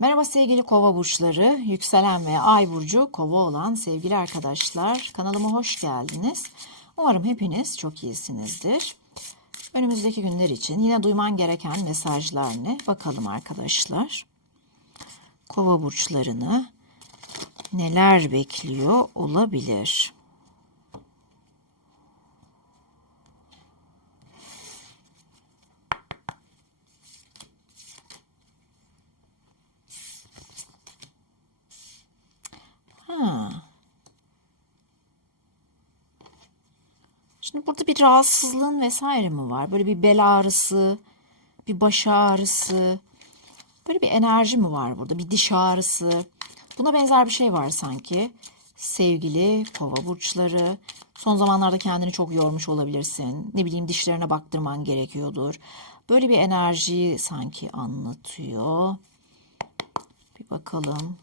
Merhaba sevgili kova burçları, yükselen ve ay burcu kova olan sevgili arkadaşlar. Kanalıma hoş geldiniz. Umarım hepiniz çok iyisinizdir. Önümüzdeki günler için yine duyman gereken mesajlar ne? Bakalım arkadaşlar. Kova burçlarını neler bekliyor olabilir? Şimdi burada bir rahatsızlığın vesaire mi var? Böyle bir bel ağrısı, bir baş ağrısı, böyle bir enerji mi var burada? Bir diş ağrısı. Buna benzer bir şey var sanki. Sevgili kova burçları. Son zamanlarda kendini çok yormuş olabilirsin. Ne bileyim dişlerine baktırman gerekiyordur. Böyle bir enerjiyi sanki anlatıyor. Bir bakalım.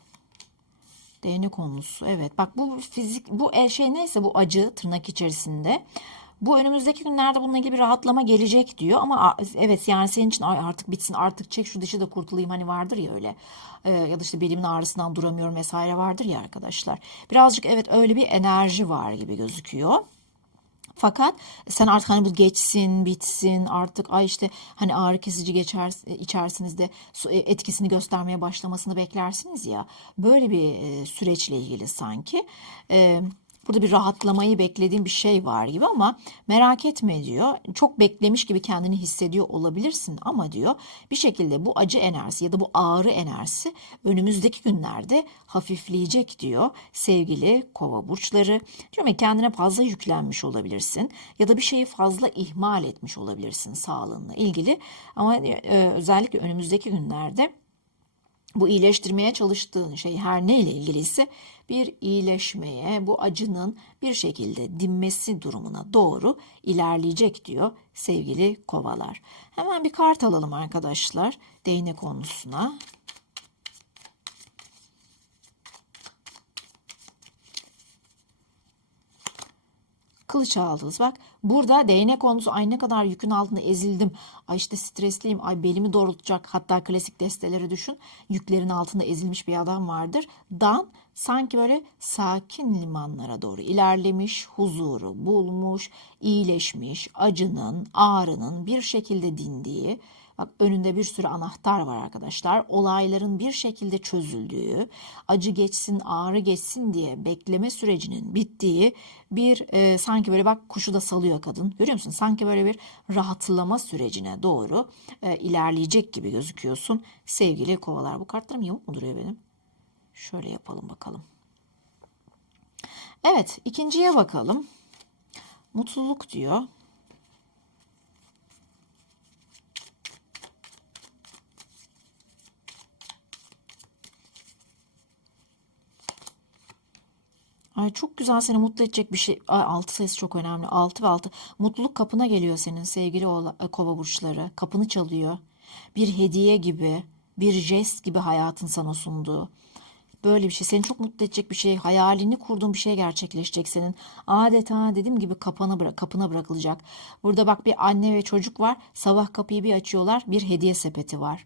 Değnek konusu. Evet bak bu fizik bu el şey neyse bu acı tırnak içerisinde. Bu önümüzdeki günlerde bununla ilgili bir rahatlama gelecek diyor ama evet yani senin için "Ay artık bitsin artık çek şu dişi de kurtulayım hani vardır ya öyle Ee, ya da işte belimin ağrısından duramıyorum vesaire vardır ya arkadaşlar. Birazcık evet öyle bir enerji var gibi gözüküyor. Fakat sen artık hani bu geçsin, bitsin artık ay işte hani ağrı kesici geçer, içersiniz de e, etkisini göstermeye başlamasını beklersiniz ya. Böyle bir e, süreçle ilgili sanki. E, Burada bir rahatlamayı beklediğim bir şey var gibi ama merak etme diyor. Çok beklemiş gibi kendini hissediyor olabilirsin ama diyor bir şekilde bu acı enerjisi ya da bu ağrı enerjisi önümüzdeki günlerde hafifleyecek diyor sevgili kova burçları. Diyorum ya kendine fazla yüklenmiş olabilirsin ya da bir şeyi fazla ihmal etmiş olabilirsin sağlığınla ilgili ama e, özellikle önümüzdeki günlerde bu iyileştirmeye çalıştığın şey her neyle ilgiliyse bir iyileşmeye, bu acının bir şekilde dinmesi durumuna doğru ilerleyecek diyor sevgili kovalar. Hemen bir kart alalım arkadaşlar değnek konusuna. Kılıç aldınız bak. Burada değnek konusu ay ne kadar yükün altında ezildim. Ay işte stresliyim. Ay belimi doğrultacak. Hatta klasik desteleri düşün. Yüklerin altında ezilmiş bir adam vardır. Dan sanki böyle sakin limanlara doğru ilerlemiş, huzuru bulmuş, iyileşmiş, acının, ağrının bir şekilde dindiği, Bak önünde bir sürü anahtar var arkadaşlar. Olayların bir şekilde çözüldüğü, acı geçsin, ağrı geçsin diye bekleme sürecinin bittiği bir e, sanki böyle bak kuşu da salıyor kadın. Görüyor musun? Sanki böyle bir rahatlama sürecine doğru e, ilerleyecek gibi gözüküyorsun. Sevgili kovalar bu kartlarım yamuk mu duruyor benim? Şöyle yapalım bakalım. Evet ikinciye bakalım. Mutluluk diyor. Ay çok güzel seni mutlu edecek bir şey. Ay, altı sayısı çok önemli. Altı ve altı. Mutluluk kapına geliyor senin sevgili e, kova burçları. Kapını çalıyor. Bir hediye gibi, bir jest gibi hayatın sana sunduğu. Böyle bir şey seni çok mutlu edecek bir şey, hayalini kurduğun bir şey gerçekleşecek senin. Adeta dediğim gibi kapana kapına bırakılacak. Burada bak bir anne ve çocuk var. Sabah kapıyı bir açıyorlar, bir hediye sepeti var.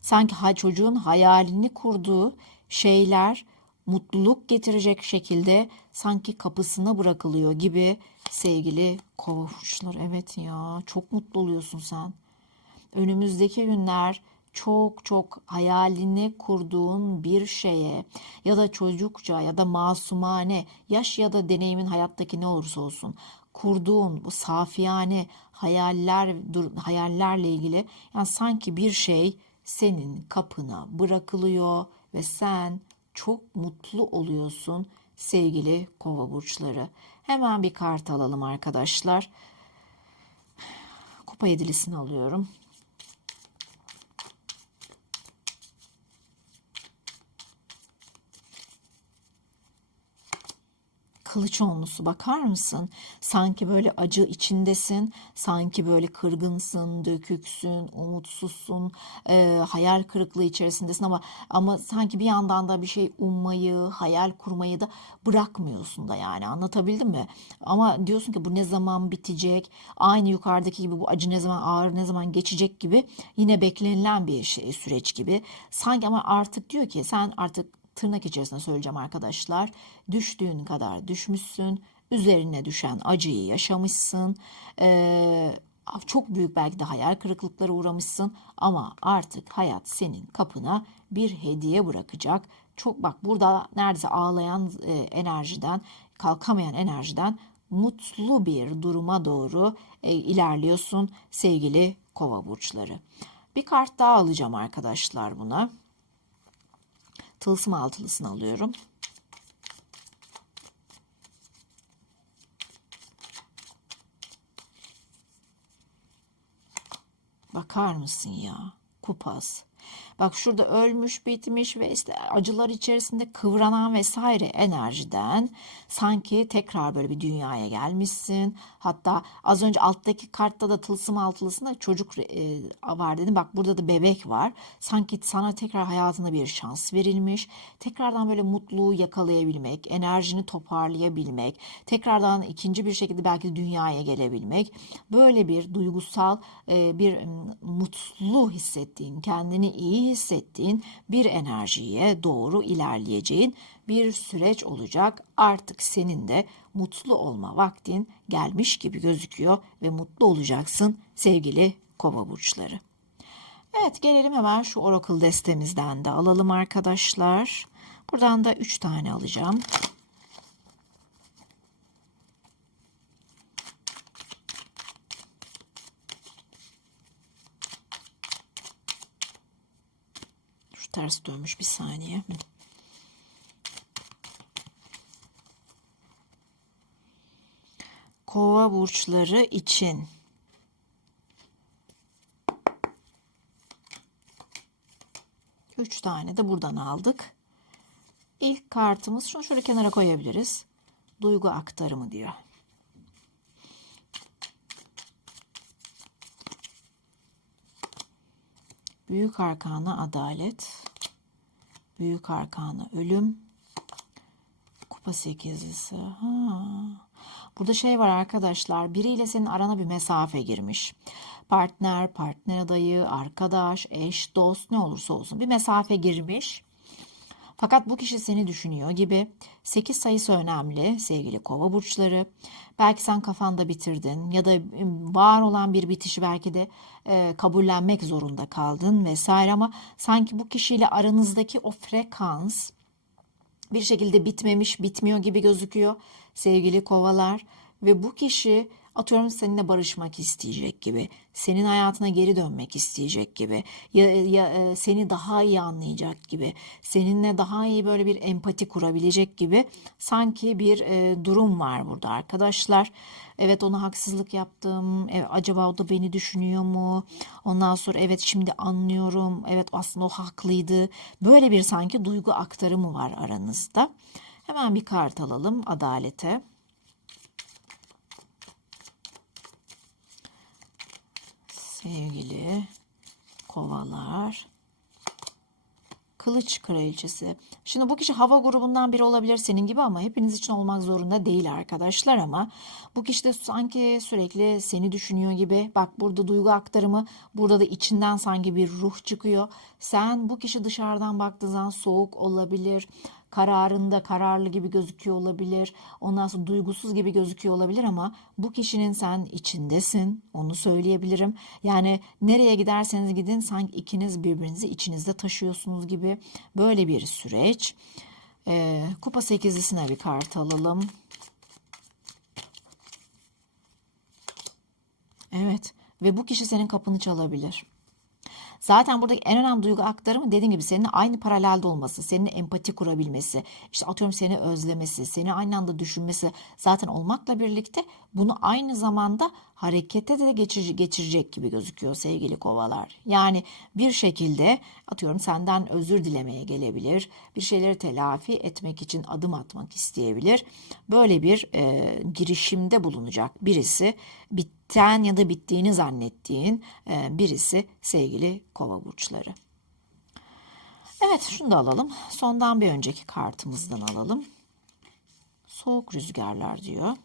Sanki ha- çocuğun hayalini kurduğu şeyler mutluluk getirecek şekilde sanki kapısına bırakılıyor gibi sevgili kova. Evet ya çok mutlu oluyorsun sen. Önümüzdeki günler çok çok hayalini kurduğun bir şeye ya da çocukça ya da masumane yaş ya da deneyimin hayattaki ne olursa olsun kurduğun bu safiyane hayaller hayallerle ilgili yani sanki bir şey senin kapına bırakılıyor ve sen çok mutlu oluyorsun sevgili kova burçları. Hemen bir kart alalım arkadaşlar. Kupa yedilisini alıyorum. Kılıç onlusu bakar mısın? Sanki böyle acı içindesin, sanki böyle kırgınsın, döküksün, umutsuzsun, e, hayal kırıklığı içerisindesin ama ama sanki bir yandan da bir şey ummayı, hayal kurmayı da bırakmıyorsun da yani anlatabildim mi? Ama diyorsun ki bu ne zaman bitecek? Aynı yukarıdaki gibi bu acı ne zaman ağır ne zaman geçecek gibi yine beklenilen bir şey, süreç gibi. Sanki ama artık diyor ki sen artık tırnak içerisinde söyleyeceğim arkadaşlar. Düştüğün kadar düşmüşsün. Üzerine düşen acıyı yaşamışsın. Ee, çok büyük belki de hayal kırıklıklara uğramışsın ama artık hayat senin kapına bir hediye bırakacak. Çok bak burada neredeyse ağlayan e, enerjiden, kalkamayan enerjiden mutlu bir duruma doğru e, ilerliyorsun sevgili kova burçları. Bir kart daha alacağım arkadaşlar buna. Tılsım altılısını alıyorum. Bakar mısın ya? Kupas. Bak şurada ölmüş, bitmiş ve işte acılar içerisinde kıvranan vesaire enerjiden sanki tekrar böyle bir dünyaya gelmişsin. Hatta az önce alttaki kartta da tılsım altılısında çocuk e, var dedim. Bak burada da bebek var. Sanki sana tekrar hayatına bir şans verilmiş. Tekrardan böyle mutluluğu yakalayabilmek, enerjini toparlayabilmek, tekrardan ikinci bir şekilde belki dünyaya gelebilmek. Böyle bir duygusal e, bir mutlu hissettiğin, kendini iyi hissettiğin bir enerjiye doğru ilerleyeceğin bir süreç olacak. Artık senin de mutlu olma vaktin gelmiş gibi gözüküyor ve mutlu olacaksın sevgili kova burçları. Evet gelelim hemen şu oracle destemizden de alalım arkadaşlar. Buradan da 3 tane alacağım. Ters dönmüş bir saniye. Kova burçları için Üç tane de buradan aldık. İlk kartımız şunu şöyle kenara koyabiliriz. Duygu aktarımı diyor. Büyük arkana adalet. Büyük arkana ölüm. Kupa sekizlisi. Ha. Burada şey var arkadaşlar. Biriyle senin arana bir mesafe girmiş. Partner, partner adayı, arkadaş, eş, dost ne olursa olsun bir mesafe girmiş. Fakat bu kişi seni düşünüyor gibi. 8 sayısı önemli sevgili kova burçları. Belki sen kafanda bitirdin ya da var olan bir bitişi belki de e, kabullenmek zorunda kaldın vesaire ama sanki bu kişiyle aranızdaki o frekans bir şekilde bitmemiş, bitmiyor gibi gözüküyor sevgili kovalar ve bu kişi atıyorum seninle barışmak isteyecek gibi, senin hayatına geri dönmek isteyecek gibi, ya, ya e, seni daha iyi anlayacak gibi, seninle daha iyi böyle bir empati kurabilecek gibi sanki bir e, durum var burada arkadaşlar. Evet ona haksızlık yaptım. Evet, acaba o da beni düşünüyor mu? Ondan sonra evet şimdi anlıyorum. Evet aslında o haklıydı. Böyle bir sanki duygu aktarımı var aranızda. Hemen bir kart alalım adalete. Sevgili kovalar. Kılıç kraliçesi. Şimdi bu kişi hava grubundan biri olabilir senin gibi ama hepiniz için olmak zorunda değil arkadaşlar ama bu kişi de sanki sürekli seni düşünüyor gibi. Bak burada duygu aktarımı, burada da içinden sanki bir ruh çıkıyor. Sen bu kişi dışarıdan baktığın zaman soğuk olabilir kararında kararlı gibi gözüküyor olabilir. Ondan sonra duygusuz gibi gözüküyor olabilir ama bu kişinin sen içindesin. Onu söyleyebilirim. Yani nereye giderseniz gidin sanki ikiniz birbirinizi içinizde taşıyorsunuz gibi böyle bir süreç. Ee, kupa sekizlisine bir kart alalım. Evet ve bu kişi senin kapını çalabilir. Zaten buradaki en önemli duygu aktarımı dediğim gibi seninle aynı paralelde olması, seninle empati kurabilmesi, işte atıyorum seni özlemesi, seni aynı anda düşünmesi zaten olmakla birlikte bunu aynı zamanda harekete de geçirecek, geçirecek gibi gözüküyor sevgili kovalar. Yani bir şekilde atıyorum senden özür dilemeye gelebilir, bir şeyleri telafi etmek için adım atmak isteyebilir. Böyle bir e, girişimde bulunacak birisi bitten ya da bittiğini zannettiğin e, birisi sevgili kova burçları. Evet şunu da alalım. Sondan bir önceki kartımızdan alalım. Soğuk rüzgarlar diyor.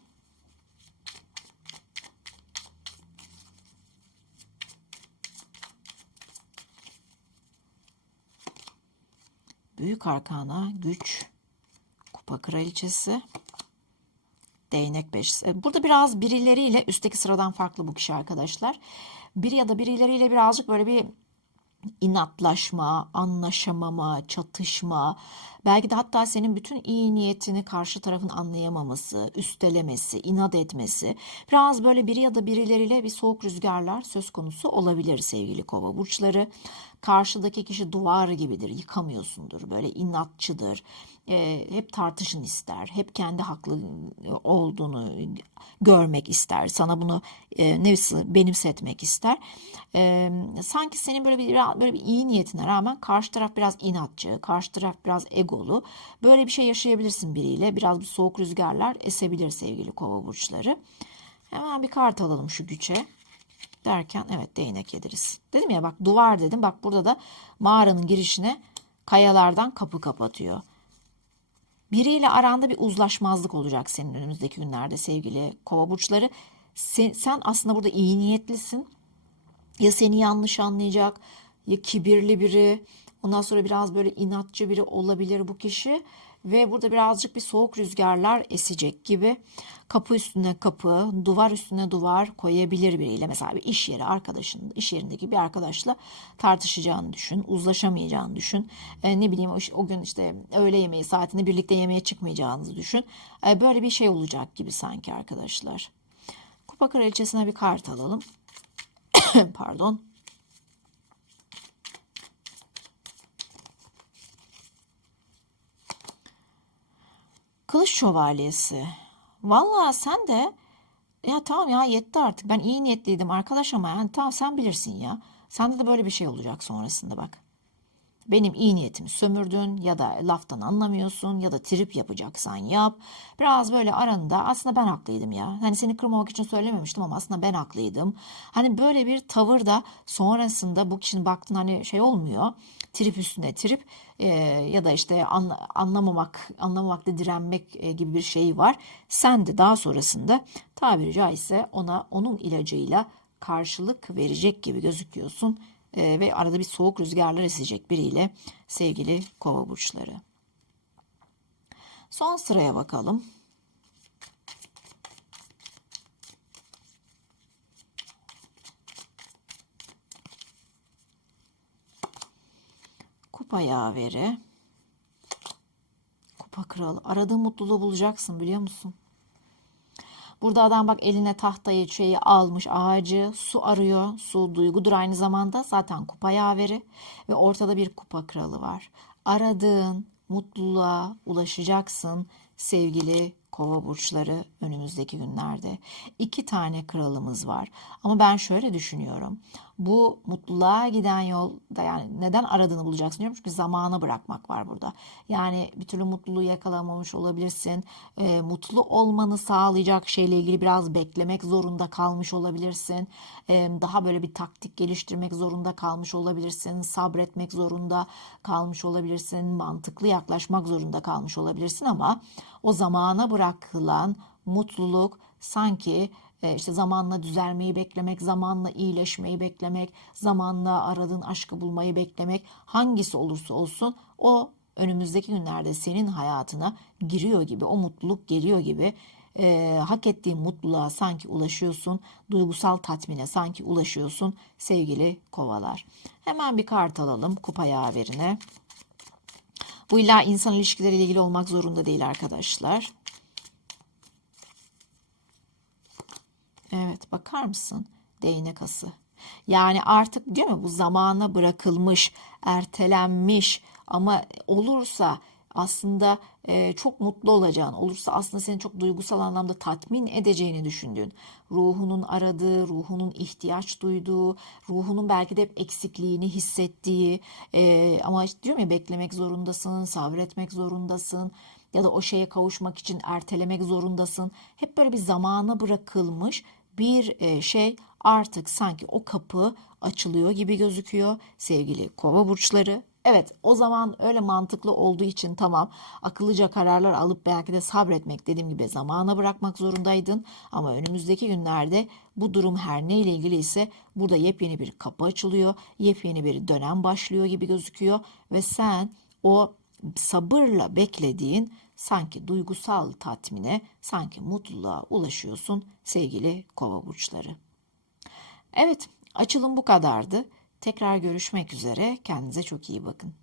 Büyük arkana güç, kupa kraliçesi, değnek beşisi. Burada biraz birileriyle üstteki sıradan farklı bu kişi arkadaşlar. Bir ya da birileriyle birazcık böyle bir inatlaşma, anlaşamama, çatışma, belki de hatta senin bütün iyi niyetini karşı tarafın anlayamaması, üstelemesi, inat etmesi, biraz böyle biri ya da birileriyle bir soğuk rüzgarlar söz konusu olabilir sevgili kova burçları. Karşıdaki kişi duvar gibidir, yıkamıyorsundur, böyle inatçıdır, e, hep tartışın ister, hep kendi haklı olduğunu görmek ister, sana bunu e, neyse benimsetmek ister. E, sanki senin böyle bir böyle bir iyi niyetine rağmen karşı taraf biraz inatçı, karşı taraf biraz egolu. Böyle bir şey yaşayabilirsin biriyle. Biraz bir soğuk rüzgarlar esebilir sevgili kova burçları. Hemen bir kart alalım şu güçe derken evet değnek yediriz. Dedim ya bak duvar dedim. Bak burada da mağaranın girişine kayalardan kapı kapatıyor. Biriyle aranda bir uzlaşmazlık olacak senin önümüzdeki günlerde sevgili kova burçları. Sen, sen aslında burada iyi niyetlisin. Ya seni yanlış anlayacak ya kibirli biri. Ondan sonra biraz böyle inatçı biri olabilir bu kişi. Ve burada birazcık bir soğuk rüzgarlar esecek gibi. Kapı üstüne kapı, duvar üstüne duvar koyabilir biriyle. Mesela bir iş yeri arkadaşın, iş yerindeki bir arkadaşla tartışacağını düşün. Uzlaşamayacağını düşün. E, ne bileyim o, o gün işte öğle yemeği saatinde birlikte yemeğe çıkmayacağınızı düşün. E, böyle bir şey olacak gibi sanki arkadaşlar. Kupa kraliçesine bir kart alalım. Pardon. Kılıç şövalyesi. Vallahi sen de ya tamam ya yetti artık. Ben iyi niyetliydim arkadaş ama yani tamam sen bilirsin ya. Sende de böyle bir şey olacak sonrasında bak. Benim iyi niyetimi sömürdün ya da laftan anlamıyorsun ya da trip yapacaksan yap. Biraz böyle aranda aslında ben haklıydım ya. Hani seni kırmamak için söylememiştim ama aslında ben haklıydım. Hani böyle bir tavır da sonrasında bu kişinin baktın hani şey olmuyor. Trip üstüne trip e, ya da işte an, anlamamak, anlamamakta direnmek e, gibi bir şey var. Sen de daha sonrasında tabiri caizse ona onun ilacıyla karşılık verecek gibi gözüküyorsun e, ve arada bir soğuk rüzgarlar esecek biriyle sevgili kova burçları. Son sıraya bakalım. Kupa yaveri. Kupa kralı. Aradığın mutluluğu bulacaksın biliyor musun? Burada adam bak eline tahtayı şeyi almış ağacı su arıyor. Su duygudur aynı zamanda zaten kupa yaveri ve ortada bir kupa kralı var. Aradığın mutluluğa ulaşacaksın sevgili kova burçları önümüzdeki günlerde. İki tane kralımız var. Ama ben şöyle düşünüyorum. Bu mutluluğa giden yolda yani neden aradığını bulacaksın diyorum. Çünkü zamana bırakmak var burada. Yani bir türlü mutluluğu yakalamamış olabilirsin. E, mutlu olmanı sağlayacak şeyle ilgili biraz beklemek zorunda kalmış olabilirsin. E, daha böyle bir taktik geliştirmek zorunda kalmış olabilirsin. Sabretmek zorunda kalmış olabilirsin. Mantıklı yaklaşmak zorunda kalmış olabilirsin ama o zamana bırakılan mutluluk sanki işte zamanla düzelmeyi beklemek, zamanla iyileşmeyi beklemek, zamanla aradığın aşkı bulmayı beklemek hangisi olursa olsun o önümüzdeki günlerde senin hayatına giriyor gibi, o mutluluk geliyor gibi e, hak ettiğin mutluluğa sanki ulaşıyorsun, duygusal tatmine sanki ulaşıyorsun sevgili kovalar. Hemen bir kart alalım kupa yaverine. Bu illa insan ilişkileriyle ilgili olmak zorunda değil arkadaşlar. Evet bakar mısın? Değnek ası. Yani artık değil mi bu zamana bırakılmış, ertelenmiş ama olursa aslında e, çok mutlu olacağın, olursa aslında seni çok duygusal anlamda tatmin edeceğini düşündüğün, ruhunun aradığı, ruhunun ihtiyaç duyduğu, ruhunun belki de hep eksikliğini hissettiği e, ama işte diyorum ya beklemek zorundasın, sabretmek zorundasın ya da o şeye kavuşmak için ertelemek zorundasın. Hep böyle bir zamana bırakılmış bir e, şey artık sanki o kapı açılıyor gibi gözüküyor sevgili kova burçları. Evet o zaman öyle mantıklı olduğu için tamam akıllıca kararlar alıp belki de sabretmek dediğim gibi zamana bırakmak zorundaydın. Ama önümüzdeki günlerde bu durum her neyle ilgili ise burada yepyeni bir kapı açılıyor. Yepyeni bir dönem başlıyor gibi gözüküyor ve sen o sabırla beklediğin sanki duygusal tatmine, sanki mutluluğa ulaşıyorsun sevgili kova burçları. Evet, açılım bu kadardı. Tekrar görüşmek üzere. Kendinize çok iyi bakın.